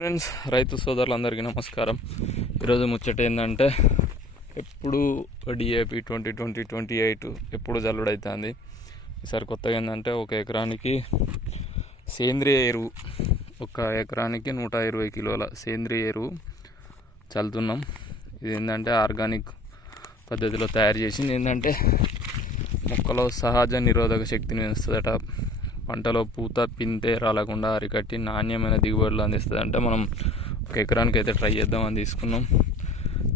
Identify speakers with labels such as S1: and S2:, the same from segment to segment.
S1: Friends రైతు సోదరులందరికీ నమస్కారం. ఈరోజు ముచ్చట ఏంటంటే ఎప్పుడు DAP twenty twenty twenty eight ఎప్పుడు జల్లుడైతుంది. ఈసారి కొత్తగా ఏంటంటే ఒక ఎకరానికి సేంద్రియ ఎరువు ఒక ఎకరానికి నూట ఇరవై కిలోల సేంద్రియ ఎరువు చల్లుతున్నాం. ఇది ఏంటంటే ఆర్గానిక్ పద్ధతిలో తయారు చేసింది. ఏంటంటే మొక్కలో సహజ నిరోధక శక్తిని పెంచుతుందట. పంటలో పూత పింతే రాలకుండా అరికట్టి నాణ్యమైన దిగుబడులు అందిస్తుంది అంటే మనం ఒక ఎకరానికి అయితే ట్రై చేద్దామని తీసుకున్నాం.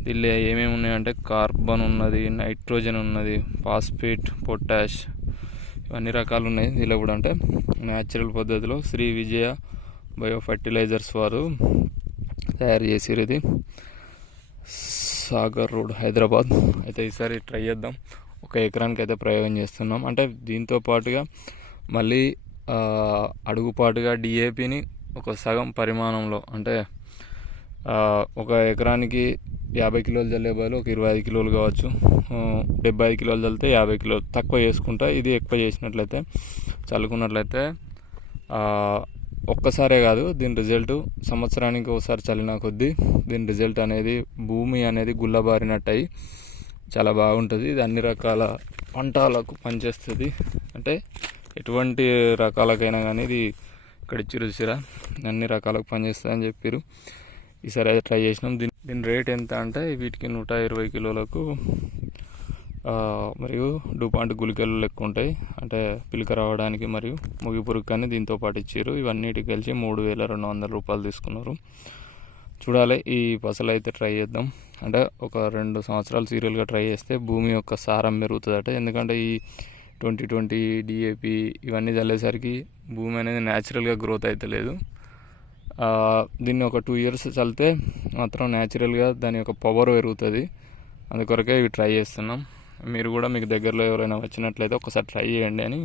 S1: దీనిలో ఏమేమి ఉన్నాయంటే కార్బన్ ఉన్నది నైట్రోజన్ ఉన్నది ఫాస్ఫేట్ పొటాష్ ఇవన్నీ రకాలు ఉన్నాయి. దీనిలో కూడా అంటే న్యాచురల్ పద్ధతిలో శ్రీ విజయ బయో ఫర్టిలైజర్స్ వారు తయారు చేసారు ఇది. సాగర్ రోడ్ హైదరాబాద్. అయితే ఈసారి ట్రై చేద్దాం. ఒక ఎకరానికి అయితే ప్రయోగం చేస్తున్నాం. అంటే దీంతో పాటుగా మళ్ళీ అడుగుపాటుగా డిఏపిని ఒక సగం పరిమాణంలో అంటే ఒక ఎకరానికి యాభై కిలోలు చల్లే బదులు ఒక ఇరవై ఐదు కిలోలు కావచ్చు. డెబ్బై ఐదు కిలోలు చల్లితే యాభై కిలోలు తక్కువ చేసుకుంటా ఇది ఎక్కువ చేసినట్లయితే చల్లుకున్నట్లయితే ఒక్కసారే కాదు దీని రిజల్ట్ సంవత్సరానికి ఒకసారి చల్లిన కొద్దీ దీని రిజల్ట్ అనేది భూమి అనేది గుల్లబారినట్టు అయ్యి చాలా బాగుంటుంది. ఇది అన్ని రకాల పంటలకు పనిచేస్తుంది. అంటే ఎటువంటి రకాలకైనా కానీ ఇది ఇక్కడ ఇచ్చిరు చూసిరా అన్ని రకాలకు పనిచేస్తుంది చెప్పారు ఈసారి అయితే ట్రై చేసినాం. దీని దీని రేట్ ఎంత అంటే వీటికి నూట ఇరవై కిలోలకు మరియు డూపాంట్ గుళికలు లెక్క ఉంటాయి. అంటే పిలిక రావడానికి మరియు ముగి పురుగు కానీ దీంతో పాటు ఇచ్చారు ఇవన్నిటికి కలిసి మూడు వేల రెండు వందల రూపాయలు తీసుకున్నారు. చూడాలి ఈ పసలు అయితే ట్రై చేద్దాం. అంటే ఒక రెండు సంవత్సరాలు సీరియల్గా ట్రై చేస్తే భూమి యొక్క సారం పెరుగుతుందట. ఎందుకంటే ఈ ట్వంటీ ట్వంటీ డిఏపి ఇవన్నీ చల్లేసరికి భూమి అనేది న్యాచురల్గా గ్రోత్ అవుతలేదు లేదు. దీన్ని ఒక టూ ఇయర్స్ చల్లితే మాత్రం న్యాచురల్గా దాని యొక్క పవర్ పెరుగుతుంది. అందుకొరకే ఇవి ట్రై చేస్తున్నాం. మీరు కూడా మీకు దగ్గరలో ఎవరైనా వచ్చినట్లయితే ఒకసారి ట్రై చేయండి అని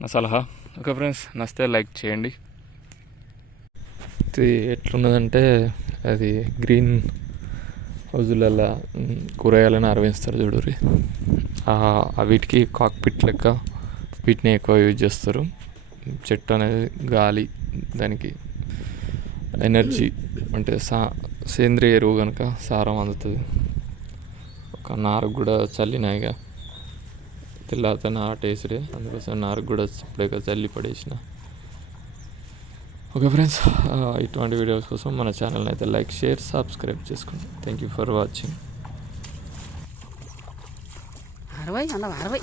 S1: నా సలహా. ఓకే ఫ్రెండ్స్ నచ్చితే లైక్ చేయండి. ఇది ఎట్లున్నదంటే అది గ్రీన్ హౌజులలో కూరగాయలను అరవిస్తారు చూడరి వీటికి కాక్పిట్ లెక్క వీటిని ఎక్కువ యూజ్ చేస్తారు. చెట్టు అనేది గాలి దానికి ఎనర్జీ అంటే సా సేంద్రియ ఎరువు కనుక సారం అందుతుంది. ఒక నారు కూడా చల్లినాయిగా తెల్లారితే నాటేసుడే అందుకోసం నారు కూడా ఇప్పుడే చల్లి పడేసిన. ఓకే ఫ్రెండ్స్ ఇటువంటి వీడియోస్ కోసం మన ఛానల్ని అయితే లైక్ షేర్ సబ్స్క్రైబ్ చేసుకోండి. థ్యాంక్ యూ ఫర్ వాచింగ్
S2: అరవై అలా అరవై.